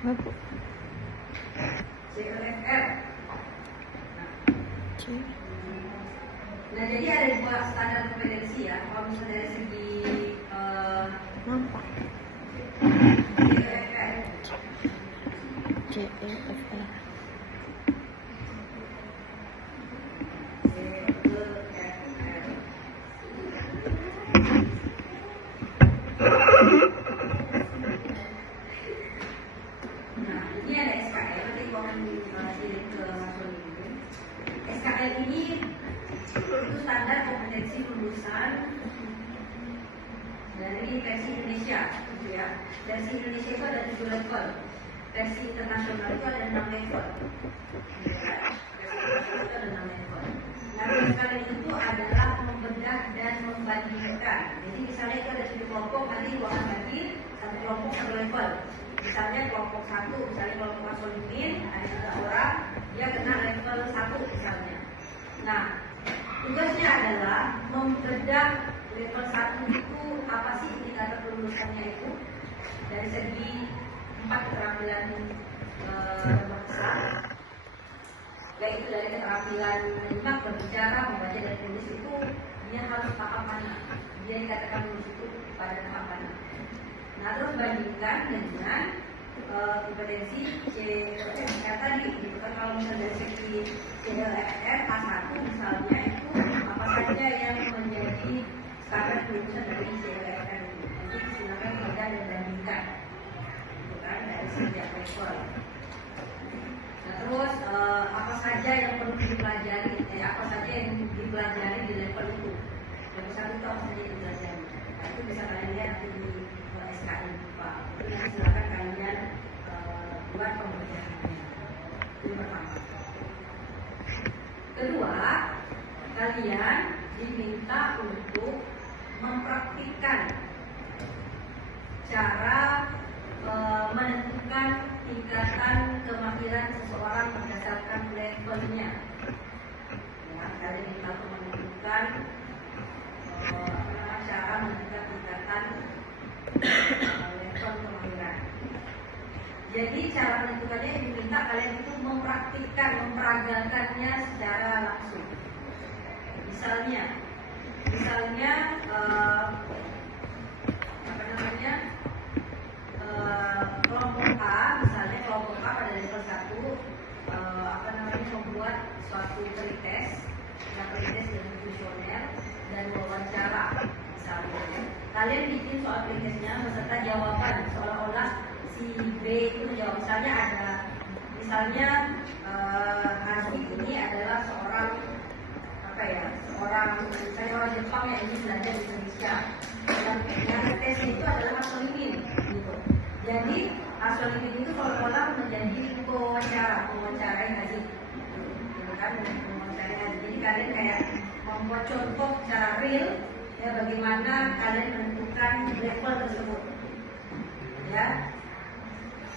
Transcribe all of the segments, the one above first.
Bapak. CLFR. C. Nah, jadi ada dua standar kompetensi ya. Kalau misalnya dari segi Nampak. CLFR. CLFR. Nah, ini ada SKL. Nanti gua akan kirim ke Sony. SKL ini itu standar kompetensi lulusan dari versi Indonesia, gitu ya. Versi Indonesia itu ada 7 level. Versi internasional itu ada 6 level. Gitu ya. Versi internasional itu ada 6 level. Nah, SKL itu adalah membedah dan membandingkan. Jadi misalnya itu ada 7 kelompok, nanti gua akan bagi satu kelompok satu level. Misalnya kelompok 1, misalnya kelompok Asolimin, ada 3 orang, dia kena level 1 misalnya. Nah, tugasnya adalah membedah level 1 itu apa sih indikator kelulusannya itu dari segi 4 keterampilan berbahasa, yaitu dari keterampilan menyimak, berbicara, membaca dan tulis itu dia harus tahap mana, dia dikatakan lulus itu pada tahap mana. Nah, terus bandingkan dengan kompetensi CLFR tadi, gitu kan. Kalau misalnya dari segi CLFR A1 misalnya itu apa saja yang menjadi standar kelulusan dari CLFR itu. Nanti silakan kita dan bandingkan, gitu kan, dari setiap level. Nah, terus apa saja yang perlu dipelajari, apa saja yang dipelajari di level itu. Level 1 itu apa saja yang dipelajari. Nah, itu bisa kalian lihat nanti di SKI Pak. Itu nanti silakan kalian buat pengerjaannya. Itu pertama. Kedua, kalian diminta untuk mempraktikkan cara menentukan tingkatan kemahiran seseorang berdasarkan levelnya. Ya, kalian diminta untuk menentukan cara menentukan tingkatan level kemahiran. Jadi cara menentukannya diminta kalian itu mempraktikkan, memperagalkannya secara langsung. Misalnya kelompok A, misalnya kelompok A pada level 1 membuat suatu pretest, pretest dengan kuesioner dan wawancara. Misalnya kalian bikin soal pretestnya beserta jawaban, seolah-olah si B itu menjawab. Misalnya Haji ini adalah seorang misalnya orang Jepang yang ingin belajar di Indonesia, dan yang tesnya itu adalah Asolimin, gitu. Jadi Asolimin itu seolah-olah menjadi mewawancarai Haji, gitu kan, mewawancarai Haji. Jadi kalian kayak membuat contoh secara real, ya, bagaimana kalian menentukan level tersebut, ya.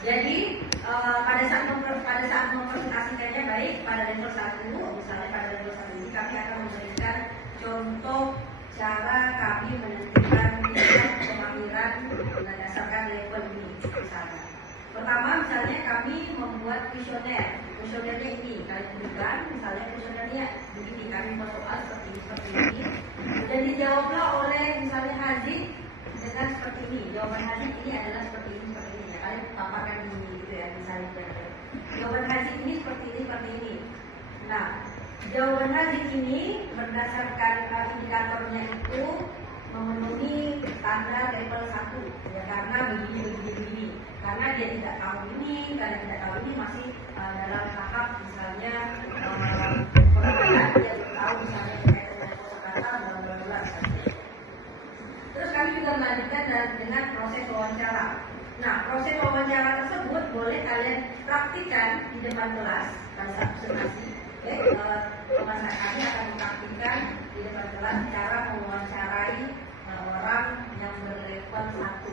Jadi pada saat mempresentasikannya, baik pada level 1, misalnya pada level 1 ini kami akan memberikan contoh cara kami menentukan tingkat kemahiran berdasarkan level ini. Misalnya, pertama misalnya kami membuat kuesioner. Kuesionernya ini kalian berikan, misalnya kuesionernya begini, kami membuat soal seperti ini, dan dijawablah oleh misalnya Haji dengan seperti ini. Jawaban Haji ini adalah seperti ini. Kalian paparkan ini, gitu ya, misalnya jawaban Haji ini seperti ini. Nah, jawaban Haji ini berdasarkan indikatornya itu memenuhi standar level 1, ya, karena begini. Karena dia tidak tahu ini, masih dalam tahap misalnya pengenalan, dia belum tahu misalnya berkaitan dengan kosakata, bla. Terus kami juga melanjutkan dengan proses wawancara. Nah, proses wawancara tersebut boleh kalian praktikkan di depan kelas pada saat presentasi. Pengajar kami akan mempraktikkan di depan kelas cara mewawancarai orang yang berlevel 1.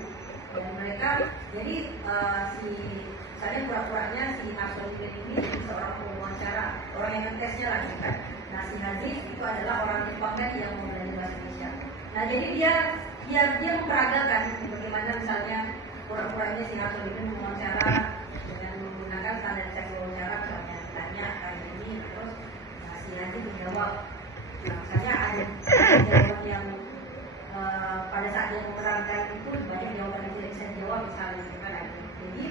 Dan mereka, jadi misalnya pura-puranya si Asolimin ini seorang pewawancara, orang yang ngetesnya lah, kan. Nah, si Haji itu adalah orang Jepang yang mau belajar bahasa Indonesia. Nah, jadi dia memperagakan bagaimana misalnya pura-puranya si Asolimin mewawancara nanti menjawab. Nah, misalnya ada jawaban yang pada saat dia menerangkan itu banyak jawaban yang tidak bisa dijawab misalnya gitu kan. Jadi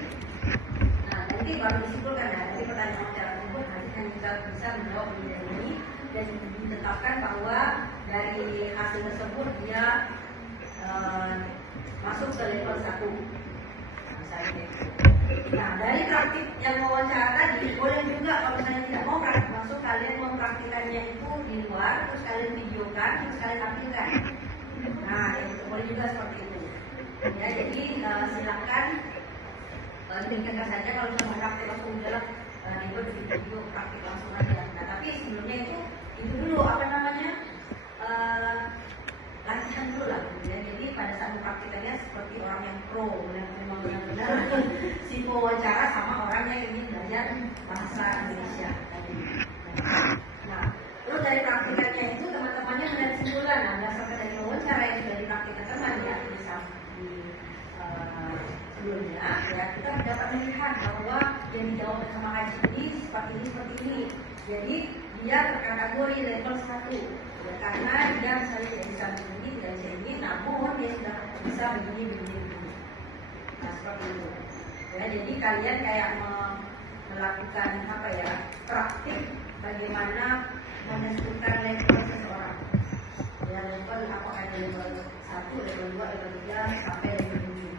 nanti baru disimpulkan dari pertanyaan wawancara tersebut nanti kan kita bisa menjawab ini dan ditetapkan bahwa dari hasil tersebut dia masuk ke level 1 misalnya. Nah, dari praktik yang wawancara tadi boleh juga kalau misalnya tidak mau masuk, kalian mempraktikannya itu di luar, terus kalian videokan, terus kalian tampilkan. Nah, itu boleh juga seperti itu. Ya, jadi silakan tingkatkan saja kalau misalnya mau praktik langsung jalan dibuat di video praktik langsung aja. Nah, tapi sebelumnya itu dulu apa namanya latihan dulu lah, ya. Jadi pada saat mempraktikannya seperti orang yang pro, yang memang benar-benar si wawancara sama orang yang ingin belajar bahasa Indonesia. Nah, terus dari praktikannya itu teman-temannya melihat kesimpulan. Nah, berdasarkan dari wawancara yang sudah dipraktikkan teman ya di sebelumnya, ya kita dapat melihat bahwa yang dijawab sama Haji ini seperti ini. Jadi dia terkategori level 1 ya, karena dia misalnya tidak bisa begini, tidak bisa ini, namun dia sudah bisa begini. Nah, seperti itu. Ya, jadi kalian kayak melakukan apa ya, praktik bagaimana menentukan level seseorang. Ya, level apakah level 1, level 2, level 3 sampai level 7.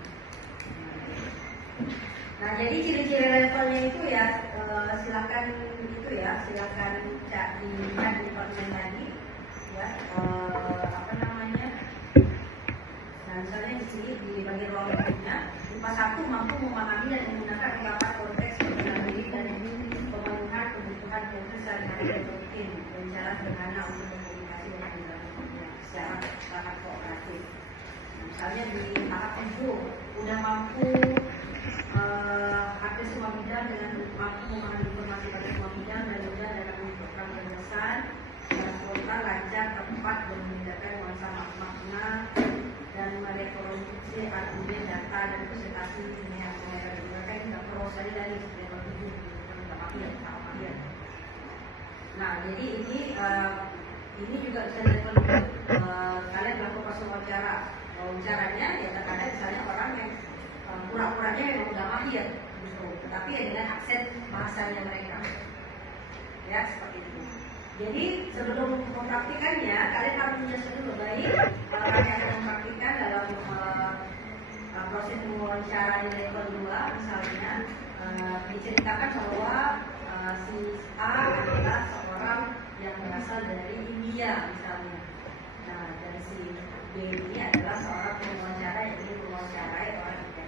Nah, jadi ciri-ciri levelnya itu ya silakan cek dilihat di departemen tadi ya, apa namanya. Nah, misalnya di sini di bagian ruang lingkupnya, tipe 1 mampu memahami dan menggunakan ungkapan konteks diri dan pemenuhan kebutuhan konkret sehari-hari dan rutin dan cara sederhana untuk berkomunikasi dengan dunia secara sangat kooperatif. Nah, misalnya di tahap 7 udah mampu hampir semua bidang dengan mampu memahami informasi pada semua bidang dan mudah dalam menentukan gagasan dan spontan, lancar, tepat, membedakan nuansa makna dan mereproduksi argumen, data dan presentasi yang mereka tidak perlu sekali dari level 7 tahap akhir. Nah, jadi ini juga bisa level 7. Kalian melakukan proses wawancaranya ya terkadang misalnya orang yang pura-puranya memang udah mahir gitu, tetapi ya dengan aksen bahasanya mereka ya, seperti itu. Jadi sebelum mempraktikannya kalian harus menjelaskan dulu baik kalian akan mempraktikan dalam proses wawancara di level 2 misalnya diceritakan bahwa si A adalah seorang yang berasal dari India misalnya. Nah, dan si B ini adalah seorang pewawancara yang ingin mewawancarai orang India.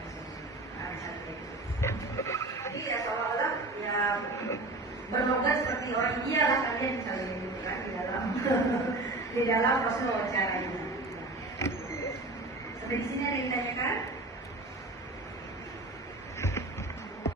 Jadi ya seolah-olah ya berlogat seperti orang India lah kalian misalnya gitu kan di dalam proses wawancara ini. Sampai di sini ada yang ditanyakan?